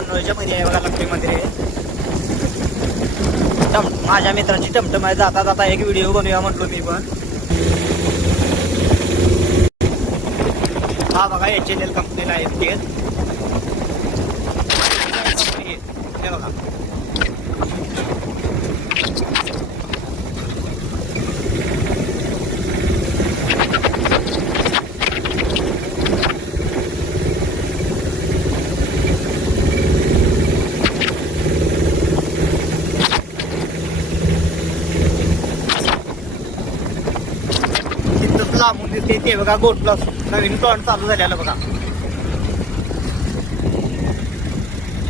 मानोळच्या मध्ये आहे बघा, लक्ष्मी मंदिर आहे. माझ्या मित्रांची टमटम आहे. जाता जाता एक व्हिडिओ बनवूया म्हटलो मी पण. हा बघा HLL कंपनीला आहे ते बघा. तिथंच लांबून दिसते ते बघा, गोट प्लस नवीन प्लॉट चालू झालेला बघा.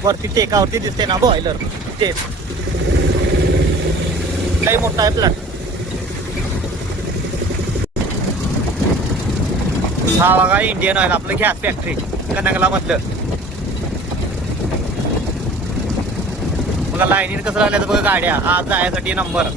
वरती टेकावरती दिसते ना बॉयलर, तेच लई मोठा आहे प्लॉट. हा बघा इंडियन ऑइल आपलं गॅस फॅक्टरी कनगला मधलं बघा. लाईनीन कसं राहिलं बघा गाड्या आज जायसाठी नंबर.